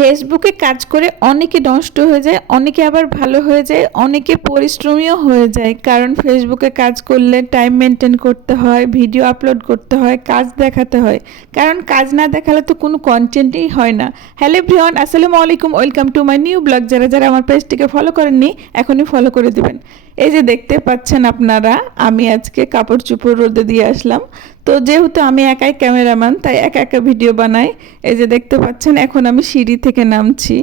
ফেসবুকে কাজ করে অনেকে নষ্ট হয়ে যায়, অনেকে আবার ভালো হয়ে যায়, অনেকে পরিশ্রমীও হয়ে যায়। কারণ ফেসবুকে কাজ করলে টাইম মেনটেন করতে হয়, ভিডিও আপলোড করতে হয়, কাজ দেখাতে হয়। কারণ কাজ না দেখালে তো কোনো কন্টেন্টই হয় না। হ্যালো এভরিওয়ান, আসসালামু আলাইকুম, welcome to my new blog. যারা যারা আমার পেজটিকে ফলো করেননি এখনই ফলো করে দিবেন। এই যে দেখতে পাচ্ছেন আপনারা, আমি আজকে কাপড় চোপড় রোদে দিয়ে আসলাম। তো যেহেতু আমি একাই ক্যামেরাম্যান, তাই একা একা ভিডিও বানাই। এই যে দেখতে পাচ্ছেন এখন আমি সিঁড়ি থেকে নামছি।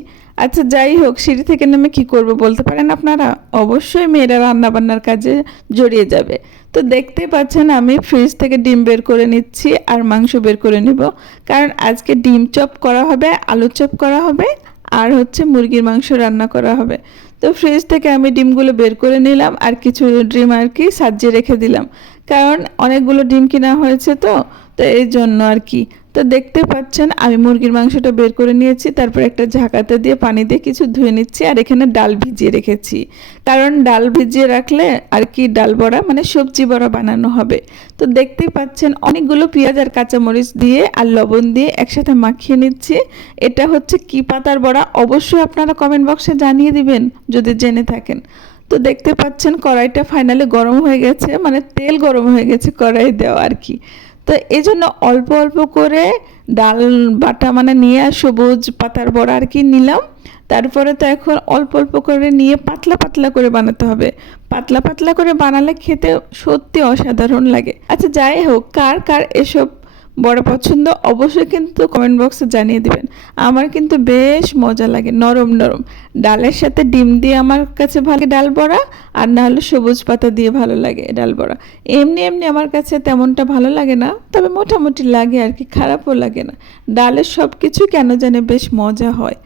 আচ্ছা যাই হোক, সিঁড়ি থেকে নেমে কি করব বলতে পারেন আপনারা? অবশ্যই মেয়েরা রান্নাবান্নার কাজে জড়িয়ে যাবে। তো দেখতে পাচ্ছেন আমি ফ্রিজ থেকে ডিম বের করে নিচ্ছি আর মাংস বের করে নিব। কারণ আজকে ডিম চপ করা হবে, আলু চপ করা হবে, আর হচ্ছে মুরগির মাংস রান্না করা হবে। তো ফ্রিজ থেকে আমি ডিমগুলো বের করে নিলাম আর কিছু ডিম আর কি সাজিয়ে রেখে দিলাম। কারণ অনেকগুলো ডিম কিনা হয়েছে, তো তো এই জন্য আর কি। তো দেখতে পাচ্ছেন আমি মুরগির মাংসটা বের করে নিয়েছি, তারপর একটা ঝাঁকাতে দিয়ে পানি দিয়ে কিছু ধুয়ে নিচ্ছি। আর এখানে ডাল ভিজিয়ে রেখেছি, কারণ ডাল ভিজিয়ে রাখলে আর কি ডাল বড়া মানে সবজি বড়া বানানো হবে। তো দেখতেই পাচ্ছেন অনেকগুলো পেঁয়াজ আর কাঁচামরিচ দিয়ে আর লবণ দিয়ে একসাথে মাখিয়ে নিচ্ছি। এটা হচ্ছে কি পাতার বড়া, অবশ্যই আপনারা কমেন্ট বক্সে জানিয়ে দিবেন যদি জেনে থাকেন। তো দেখতে পাচ্ছেন কড়াইটা ফাইনালি গরম হয়ে গেছে, মানে তেল গরম হয়ে গেছে কড়াই দেওয়া আর কি। তো এই জন্য অল্প অল্প করে ডাল বাটা মানে নিয়ে সবুজ পাতার বড়া আর কি নিলাম। তারপরে তো এখন অল্প অল্প করে নিয়ে পাতলা পাতলা করে বানাতে হবে। পাতলা পাতলা করে বানালে খেতে সত্যি অসাধারণ লাগে। আচ্ছা যাই হোক, কার কার এসব বড় পছন্দ অবশ্যই কিন্তু কমেন্ট বক্সে জানিয়ে দিবেন। আমার কিন্তু বেশ মজা লাগে, নরম নরম ডালের সাথে ডিম দিয়ে আমার কাছে ভালো লাগে ডাল বড়া, আর না হলে সবুজ পাতা দিয়ে ভালো লাগে ডাল বড়া। এমনি এমনি আমার কাছে তেমনটা ভালো লাগে না, তবে মোটামুটি লাগে আর কি, খারাপও লাগে না। ডালের সব কিছু কেন জানে বেশ মজা হয়।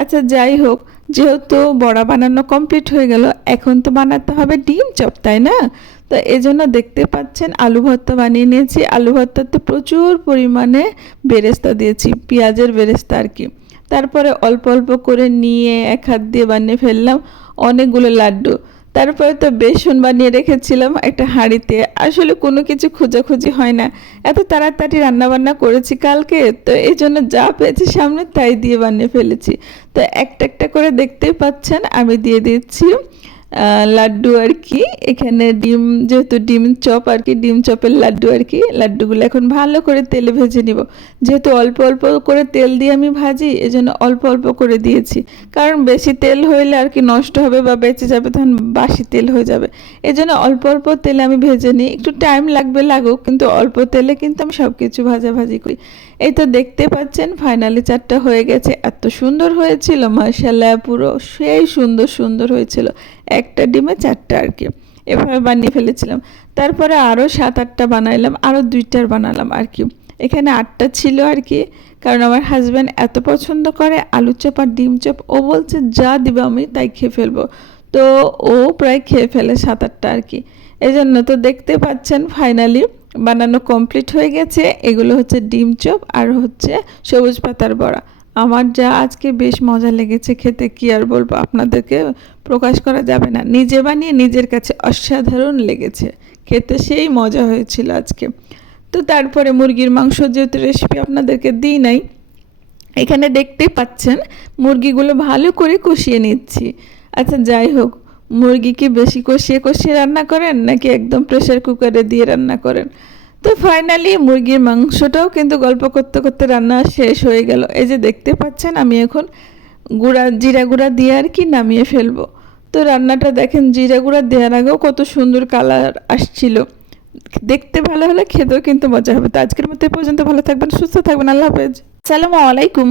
আচ্ছা যাই হোক, যেহেতু বড়া বানানো কমপ্লিট হয়ে গেল, এখন তো বানাতে হবে ডিম চপ, তাই না? তো এই জন্য দেখতে পাচ্ছেন আলু ভর্তা বানিয়ে নিয়েছি। আলু ভর্তাতে প্রচুর পরিমাণে বেরেস্তা দিয়েছি, পেঁয়াজের বেরেস্তা আর কি। তারপরে অল্প অল্প করে নিয়ে এক হাত দিয়ে বানিয়ে ফেললাম অনেকগুলো লাড্ডু। তারপরে তো বেসন বানিয়ে রেখেছিলাম একটা হাঁড়িতে। আসলে কোনো কিছু খোঁজাখুঁজি হয় না, এত তাড়াতাড়ি রান্নাবান্না করেছি কালকে, তো এই জন্য যা পেয়েছি সামনে তাই দিয়ে বানিয়ে ফেলেছি। তো একটা একটা করে দেখতেই পাচ্ছেন আমি দিয়ে দিচ্ছি লাড্ডু আর কি। এখানে ডিম, যেহেতু ডিম চপ আর কি, ডিম চপের লাড্ডু আর কি। লাড্ডুগুলো এখন ভালো করে তেলে ভেজে নিব। যেহেতু অল্প অল্প করে তেল দিয়ে আমি ভাজি, এজন্য অল্প অল্প করে দিয়েছি। কারণ বেশি তেল হইলে আর কি নষ্ট হবে বা বেঁচে যাবে, তখন বাসি তেল হয়ে যাবে। এজন্য অল্প অল্প তেলে আমি ভেজে নিই। একটু টাইম লাগবে লাগুক, কিন্তু অল্প তেলে কিন্তু আমি সব কিছু ভাজাভাজি করি। এই তো দেখতে পাচ্ছেন ফাইনালি চারটা হয়ে গেছে। এত সুন্দর হয়েছিল মাশাআল্লাহ, পুরো সেই সুন্দর সুন্দর হয়েছিল। একটা ডিমে চারটা আর কি, এভাবে বানিয়ে ফেলেছিলাম। তারপরে আরও 7-8টা বানাইলাম, আরও 2টার বানালাম আর কি। এখানে 8টা ছিল আর কি, কারণ আমার হাজব্যান্ড এত পছন্দ করে আলু চপ আর ডিম চপ, ও বলছে যা দিবা আমি তাই খেয়ে ফেলবো। তো ও প্রায় খেয়ে ফেলে 7-8টা আর কি। এই জন্য তো দেখতে পাচ্ছেন ফাইনালি বানানো কমপ্লিট হয়ে গেছে। এগুলো হচ্ছে ডিম চপ আর হচ্ছে সবুজ পাতার বড়া। আমার যা আজকে বেশ মজা লেগেছে খেতে, কি আর বলবো, আপনাদেরকে প্রকাশ করা যাবে না। নিজে বানিয়ে নিজের কাছে অসাধারণ লেগেছে খেতে, সেই মজা হয়েছিল আজকে। তো তারপরে মুরগির মাংস যেহেতু রেসিপি আপনাদেরকে দিই নাই, এখানে দেখতেই পাচ্ছেন মুরগিগুলো ভালো করে কষিয়ে নিচ্ছি। আচ্ছা যাই হোক, মুরগি কি বেশি কষিয়ে কষিয়ে রান্না করেন নাকি একদম প্রেসার কুকারে দিয়ে রান্না করেন? তো ফাইনালি মুরগির মাংসটাও কিন্তু গল্প করতে করতে রান্না শেষ হয়ে গেল। এই যে দেখতে পাচ্ছেন আমি এখন জিরা গুঁড়া দিয়ে আর কি নামিয়ে ফেলবো। তো রান্নাটা দেখেন, জিরা গুঁড়া দেওয়ার আগেও কত সুন্দর কালার আসছিল। দেখতে ভালো হলে খেতেও কিন্তু মজা হবে। তো আজকের মতো এই পর্যন্ত, ভালো থাকবেন, সুস্থ থাকবেন, আল্লাহ হাফেজ, আসসালামু আলাইকুম।